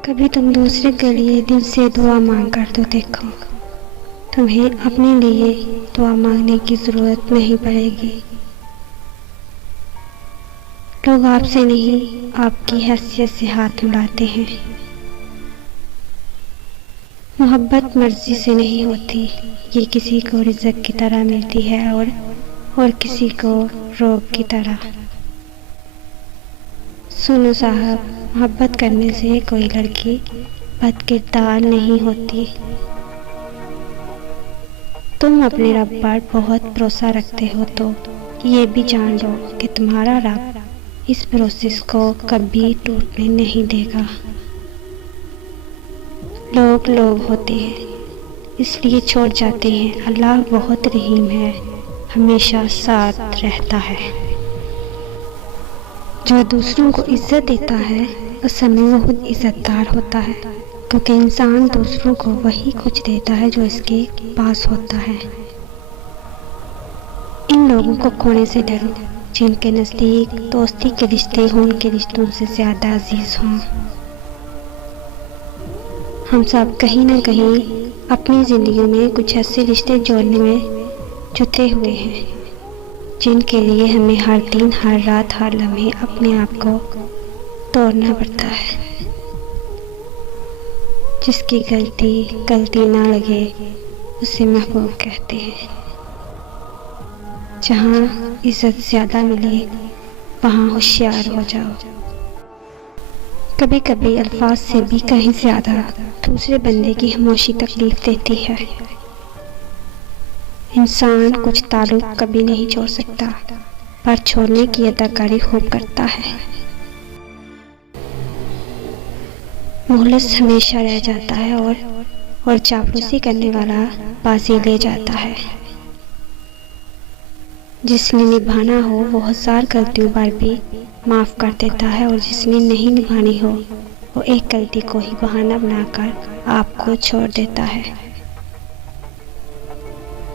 कभी तुम दूसरे के लिए दिल से दुआ मांग कर तो देखो, तुम्हें अपने लिए दुआ मांगने की ज़रूरत नहीं पड़ेगी। लोग आपसे नहीं, आपकी हैसियत से हाथ मिलाते हैं। मोहब्बत मर्जी से नहीं होती, ये किसी को रिज़्क की तरह मिलती है और किसी को रोग की तरह। सुनो साहब, मोहब्बत करने से कोई लड़की बदकिरदार नहीं होती। तुम अपने रब पर बहुत भरोसा रखते हो तो ये भी जान लो कि तुम्हारा रब इस प्रोसेस को कभी टूटने नहीं देगा। लोग लोग होते हैं इसलिए छोड़ जाते हैं। अल्लाह बहुत रहीम है, हमेशा साथ रहता है। जो दूसरों को इज्जत देता है असल में वो खुद इज्जतदार होता है, क्योंकि इंसान दूसरों को वही कुछ देता है जो इसके पास होता है। इन लोगों को खोने से डरो जिनके नज़दीक दोस्ती के रिश्ते हों, उनके रिश्तों से ज़्यादा अजीज हों। हम सब कहीं ना कहीं अपनी ज़िंदगी में कुछ ऐसे रिश्ते जोड़ने में जुटे हुए हैं जिनके लिए हमें हर दिन, हर रात, हर लम्हे अपने आप को तोड़ना पड़ता है। जिसकी गलती ना लगे उसे महबूब कहते हैं। जहाँ इज्जत ज़्यादा मिले वहाँ होशियार हो जाओ। कभी कभी अल्फाज से भी कहीं ज़्यादा दूसरे बंदे की खामोशी तकलीफ देती है। इंसान कुछ ताल्लुक कभी नहीं छोड़ सकता, पर छोड़ने की अदाकारी खूब करता है। मुखलिस हमेशा रह जाता है और चापलूसी करने वाला बाजी ले जाता है। जिसने निभाना हो वो हजार गलतियों पर भी माफ़ कर देता है, और जिसने नहीं निभानी हो वो एक गलती को ही बहाना बनाकर आपको छोड़ देता है।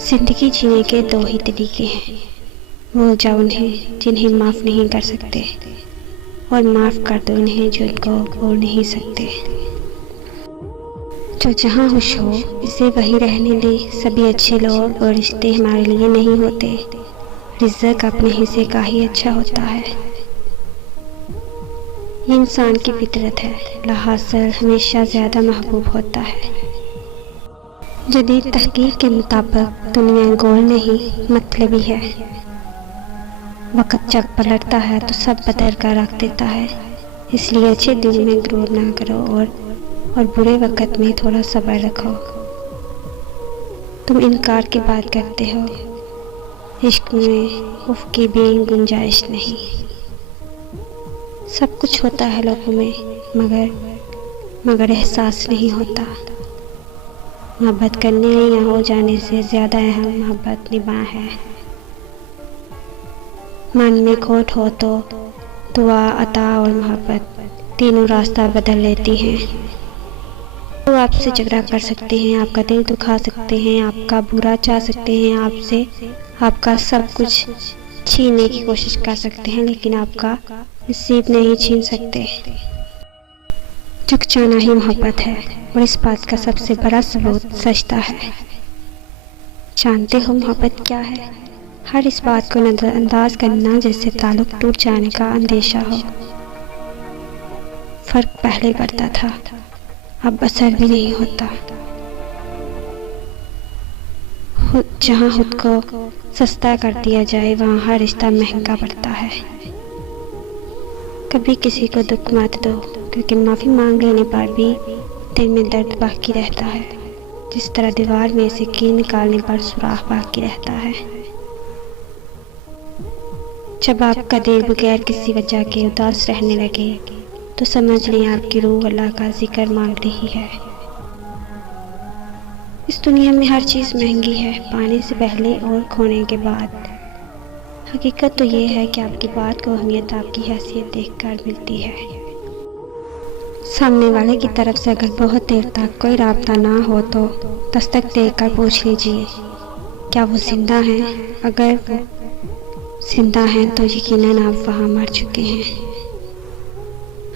जिंदगी जीने के दो ही तरीके हैं, भूल जाओ उन्हें जिन्हें माफ़ नहीं कर सकते, और माफ़ कर दो उन्हें जिनको भूल नहीं सकते। जो जहाँ खुश हो इसे वही रहने दे। सभी अच्छे लोग और रिश्ते हमारे लिए नहीं होते, रिज़्क अपने हिस्से का ही अच्छा होता है। ये इंसान की फितरत है, लाहासिल हमेशा ज़्यादा महबूब होता है। जदीद तहकीक के मुताबिक दुनिया गोल नहीं मतलबी है। वक़्त जब पलटता है तो सब बदल कर रख देता है, इसलिए अच्छे दिन में गुरूर ना करो और बुरे वक़्त में थोड़ा सब्र रखो। तुम इनकार की बात करते हो, इश्क में उफ की भी गुंजाइश नहीं। सब कुछ होता है लोगों में, मगर एहसास नहीं होता। मोहब्बत करने या हो जाने से ज़्यादा अहम मोहब्बत निभा है। मन में खोट हो तो दुआ, अता और मोहब्बत तीनों रास्ता बदल लेती हैं। वो आपसे झगड़ा कर सकते हैं, आपका दिल दुखा सकते हैं, आपका बुरा चाह सकते हैं, आपसे आपका सब कुछ छीनने की कोशिश कर सकते हैं, लेकिन आपका नसीब नहीं छीन सकते। झुक जाना ही मोहब्बत है, और इस बात का सबसे बड़ा सबूत सजदा है। जानते हो मोहब्बत क्या है? हर इस बात को नज़रअंदाज करना जैसे ताल्लुक टूट जाने का अंदेशा हो। फ़र्क पहले पड़ता था, अब असर भी नहीं होता। जहाँ खुद को सस्ता कर दिया जाए वहाँ हर रिश्ता महंगा पड़ता है। कभी किसी को दुख मत दो, क्योंकि माफ़ी मांग लेने पर भी दिल में दर्द बाकी रहता है, जिस तरह दीवार में से कील निकालने पर सुराख बाकी रहता है। जब आपका दिल बगैर किसी वजह के उदास रहने लगे तो समझ लें आपकी रूह अल्लाह का जिक्र मांग रही है। इस दुनिया में हर चीज़ महंगी है, पाने से पहले और खोने के बाद। हकीकत तो ये है कि आपकी बात को अहमियत आपकी हैसियत देखकर मिलती है। सामने वाले की तरफ से अगर बहुत देर तक कोई राब्ता ना हो तो दस्तक देकर पूछ लीजिए क्या वो जिंदा हैं। अगर वो जिंदा हैं तो यकीनन आप वहाँ मर चुके हैं।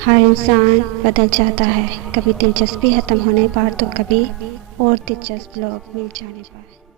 हर इंसान बदल जाता है, कभी दिलचस्पी ख़त्म होने पर तो कभी और दिलचस्प लोग मिल जाने पर।